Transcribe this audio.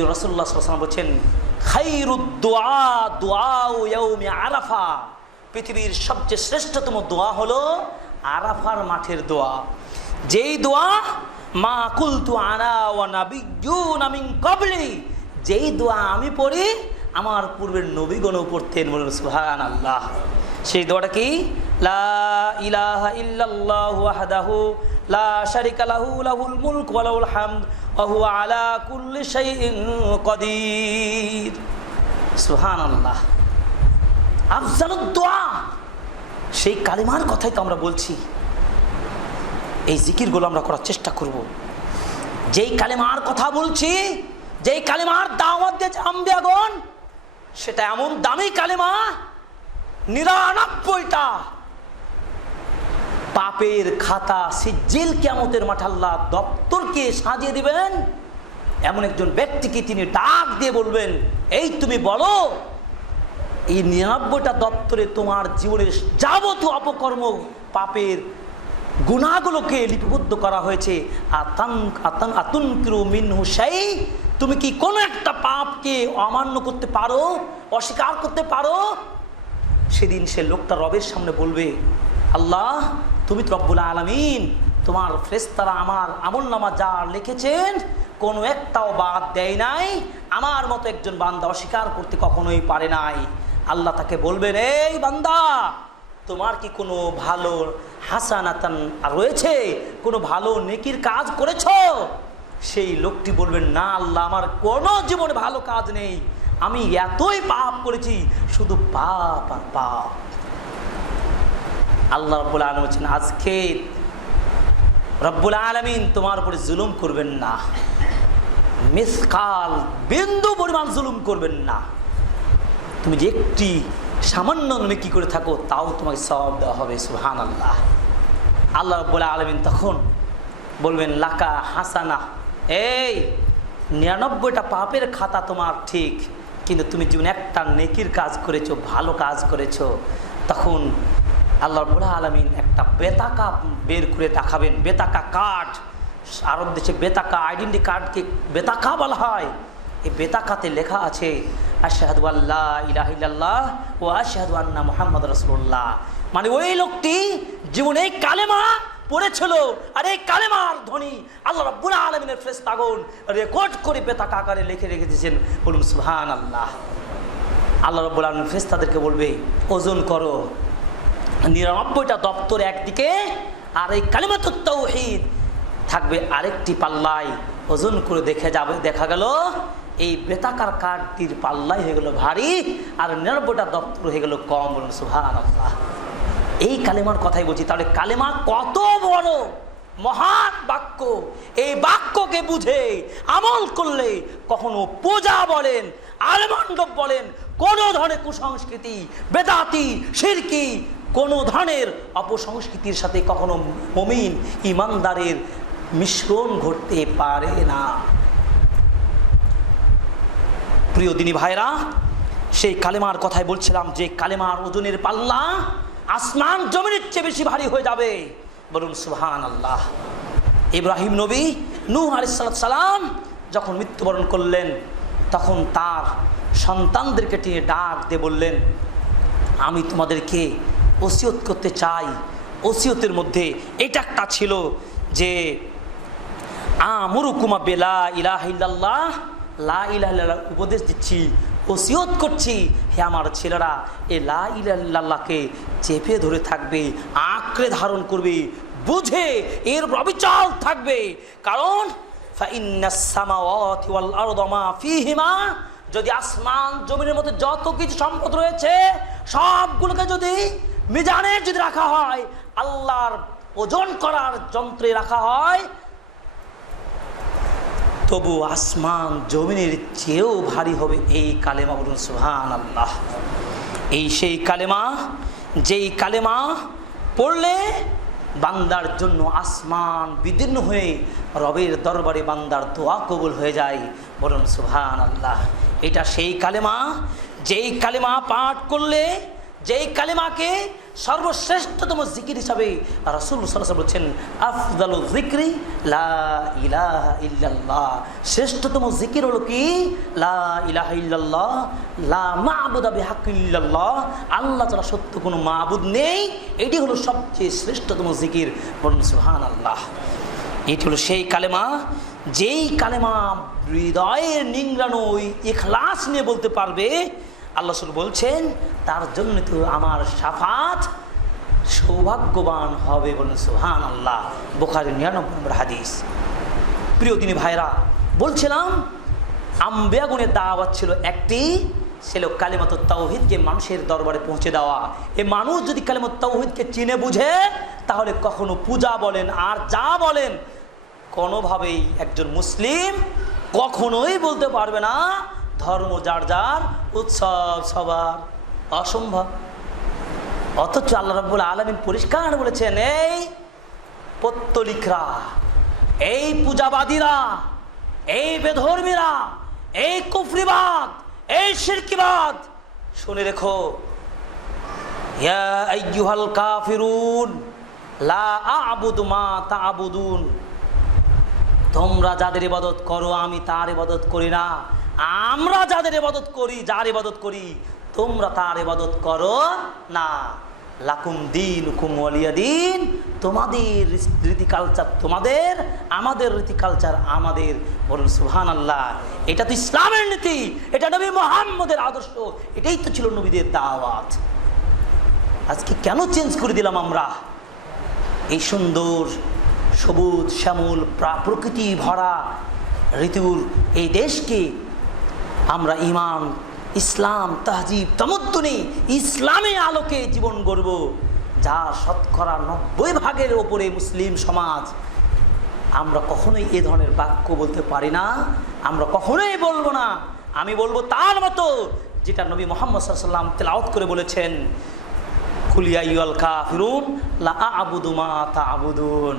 জন্য রাসূলুল্লাহ সাল্লাল্লাহু আলাইহি ওয়াসাল্লাম বলেছেন, খায়রুদ দুআ দুআউ ইয়াউমি আরাফা, পৃথিবীর সবচেয়ে শ্রেষ্ঠতম দোয়া হলো আরাফার মাঠের দোয়া। যেই দোয়া মা কুলতু আনা ওয়া নাবিয়্যুনা মিন ক্বাবলি, যেই দোয়া আমি পড়ি আমার পূর্বের নবীগণও পড়তেন। বলুন সুবহানাল্লাহ। সেই দোয়াটা কি? লা ইলাহা ইল্লাল্লাহু ওয়াহদাহু লা শারিকা লাহু লাহুল মুলকু ওয়া লাহুল হামদ ওয়া হুয়া আলা কুল্লি শাইইন কাদির। সুবহানাল্লাহ। আফজালুদ দোয়া, সেই কালিমার কথাই তো আমরা বলছি। এই জিকিরগুলো আমরা করার চেষ্টা করব। যেই কালিমার কথা বলছি, যেই কালিমার দাওয়াত দিয়েছে আম্বিয়াগণ, সেটা এমন দামি কালিমা, ৯৯টা পাপের খাতা সিজিল কিয়ামতের মাঠে আল্লাহ দপ্তরকে সাজিয়ে দিবেন। এমন একজন ব্যক্তিকে তিনি ডাক দিয়ে বলবেন, এই তুমি বলো এই ৯৯টা দপ্তরে তোমার জীবনের যাবতীয় অপকর্ম পাপের গুনাহগুলোকে লিপিবদ্ধ করা হয়েছে। আতুনকিরু মিনহু শাই, তুমি কি কোনো একটা পাপকে অমান্য করতে পারো, অস্বীকার করতে পারো? সেদিন সে লোকটা রবের সামনে বলবে, আল্লাহ তুমি তো রব্বুল আলামিন, তোমার ফেরেশতারা আমার আমলনামা যা লিখেছেন কোনো একটাও বাদ দেয় নাই, আমার মতো একজন বান্দা অস্বীকার করতে কখনোই পারে নাই। আল্লাহ তাকে বলবেন, এই বান্দা তোমার কি কোনো ভালো হাসানাতান রয়েছে, কোনো ভালো নেকির কাজ করেছো? সেই লোকটি বলবেন, না আল্লাহ আমার কোনো জীবনে ভালো কাজ নেই, আমি এতই পাপ করেছি, শুধু পাপ আর পাপ। আল্লাহ রব্বুল আলামিন বলছেন, আজকে রব্বুল আলামিন তোমার উপরে জুলুম করবেন না, মিসকাল বিন্দু পরিমাণ জুলুম করবেন না। তুমি যে একটি সামান্য নেকি করে থাকো তাও তোমাকে সওয়াব দেওয়া হবে। সুবহানাল্লাহ। আল্লাহ রাব্বুল আলামিন তখন বলবেন, লাকা হাসানা, এই ৯৯টা পাপের খাতা তোমার ঠিক, কিন্তু তুমি জীবনে একটা নেকির কাজ করেছো, ভালো কাজ করেছো। তখন আল্লাহ রাব্বুল আলামিন একটা বেতাকা বের করে দেখাবেন, বেতাকা কার্ড। আরব দেশে বেতাকা আইডেন্টি কার্ডকে বেতাকা বলা হয়। এই বেতাকাতে লেখা আছে, আশহাদু আল্লা ইলাহা ইল্লাল্লাহ ওয়া আশহাদু আন্না মুহাম্মাদুর রাসূলুল্লাহ। মানে ওই লোকটি জীবনে এই কালেমা পড়েছিল, আর এই কালেমার ধ্বনি আল্লাহ রাব্বুল আলামিনের ফেরেশতাগণ রেকর্ড করে বেতাকা আকারে লিখে রেখে দিয়েছেন। বলুন সুবহানাল্লাহ। আল্লাহ রাব্বুল আলামিন ফেরেশতাদেরকে বলবে, ওজন করো ৯৯টা দপ্তর একদিকে, আর এই কালিমাতুত তাওহীদ থাকবে আরেকটি পাল্লায়। ওজন করে দেখা গেল এই বেতাকার কাঠটির পাল্লাই হয়ে গেল ভারী, আর ৯৯টা দপ্তর হয়ে গেল কম। বলুন সুবহানাল্লাহ। এই কালেমার কথাই বলছি। তাহলে কালেমা কত বড় মহান বাক্য, এই বাক্যকে বুঝে আমল করলে কখনো পূজা বলেন, আলেমণ্ডপ বলেন, কোনো ধরনের কুসংস্কৃতি, বেদাতি, শিরকি, কোনো ধরনের অপসংস্কৃতির সাথে কখনো মুমিন ইমানদারের মিশ্রণ ঘটতে পারে না। প্রিয় দিনী ভাইরা, সেই কালেমার কথাই বলছিলাম, যে কালেমার ওজনের পাল্লা আসমান জমিনের চেয়ে বেশি ভারী হয়ে যাবে। বলুন সুবহানাল্লাহ। ইব্রাহিম নবী, নূহ আলাইহিস সালাম যখন মৃত্যুবরণ করলেন, তখন তার সন্তানদেরকে টেনে ডাক দিয়ে বললেন, আমি তোমাদেরকে ওসিয়ত করতে চাই। ওসিয়তের মধ্যে এটা একটা ছিল যে আমুরুকুমা বিলা ইলাহা ইল্লাল্লাহ, লা ইলাহা ইল্লাল্লাহ উপদেশ দিচ্ছি, ওসিয়ত করছি, হে আমার ছেলেরা এ লা ইলাহা ইল্লাল্লাহকে চেপে ধরে থাকবে, আঁকড়ে ধারণ করবে, বুঝে এর অবিচল থাকবে। কারণ ফাইন্নাস সামাওয়াতি ওয়াল আরদা মা ফীহিমা, যদি আসমান জমিনের মধ্যে যত কিছু সম্পদ রয়েছে সবগুলোকে যদি মিজানে যদি রাখা হয়, আল্লাহর ওজন করার যন্ত্রে রাখা হয়, তবু আসমান জমিনের চেয়েও ভারী হবে এই কালেমা। বলুন সুবহানাল্লাহ। এই সেই কালেমা, যেই কালেমা পড়লে বান্দার জন্য আসমান বিদীর্ণ হয়ে রবের দরবারে বান্দার দোয়া কবুল হয়ে যায়। বলুন সুবহানাল্লাহ। এটা সেই কালেমা, যেই কালেমা পাঠ করলে যেই কালেমাকে সর্বশ্রেষ্ঠতম জিকির হিসাবে রাসূল সাল্লাল্লাহু আলাইহি ওয়াসাল্লাম বলেছেন, আফদালু যিকরি লা ইলাহা ইল্লাল্লাহ, শ্রেষ্ঠতম জিকির হলো কি? লা ইলাহা ইল্লাল্লাহ, লা মা'বুদা বিহাক্কি ইল্লাল্লাহ, আল্লাহ ছাড়া সত্য কোনো মাবুদ নেই। এটি হলো সবচেয়ে শ্রেষ্ঠতম জিকির। বলুন সুবহানাল্লাহ। এটি হলো সেই কালেমা, যেই কালেমা হৃদয়ের নিংড়ানো ইখলাস নিয়ে বলতে পারবে, আল্লাহ রাসূল বলছেন তার জন্য তো আমার শাফাত সৌভাগ্যবান হবে। বলুন সুবহানাল্লাহ। বুখারীর 99 নম্বর হাদিস। প্রিয় দিনী ভাইরা, বলছিলাম আম্বিয়াগণের দাওয়াত ছিল একটি, ছিল কালিমাতুত তাওহীদকে মানুষের দরবারে পৌঁছে দেওয়া। এই মানুষ যদি কালিমাতুত তাওহীদকে চিনে বুঝে, তাহলে কখনো পূজা বলেন আর যা বলেন, কোনোভাবেই একজন মুসলিম কখনোই বলতে পারবে না ধর্ম যার যার, উৎসব সবার, অসম্ভব। অথচ আল্লাহ রাব্বুল আলামিন পরিষ্কার বলেছেন, এই পত্তলিকরা, এই পূজাবাদীরা, এই বেধর্মীরা, এই কুফরিবাদ, এই শিরকিবাদ, শুনে রেখো, ইয়া আইয়ুহাল কাফিরুন লা আ'বুদু মা তা'বুদুন, তোমরা যাদের ইবাদত করো আমি তার ইবাদত করি না। আমরা যাদের ইবাদত করি, যার ইবাদত করি, তোমরা তার ইবাদত করো না। লাকুম দীনুকুম ওয়ালিয়া দীন, তোমাদের রীতি কালচার তোমাদের, আমাদের রীতি কালচার আমাদের। বলুন সুবহানাল্লাহ। এটা তো ইসলামের নীতি, এটা নবী মুহাম্মদের আদর্শ, এটাই তো ছিল নবীদের দাওয়াত। আজকে কেন চেঞ্জ করে দিলাম আমরা? এই সুন্দর সবুজ শ্যামল প্রকৃতি ভরা ঋতুর এই দেশকে আমরা ইমান, ইসলাম, তাহজিব, তামাদ্দুনে ইসলামী আলোকে জীবন গড়ব, যা শতকরা 90% ওপরে মুসলিম সমাজ। আমরা কখনোই এ ধরনের বাক্য বলতে পারি না, আমরা কখনোই বলবো না। আমি বলবো তার মতো, যেটা নবী মুহাম্মদ সাল্লাল্লাহু আলাইহি ওয়াসাল্লাম তেলাওয়াত করে বলেছেন, কুল ইয়া আইয়ুহাল কাফিরুন লা আ'বুদু মা তা'বুদুন।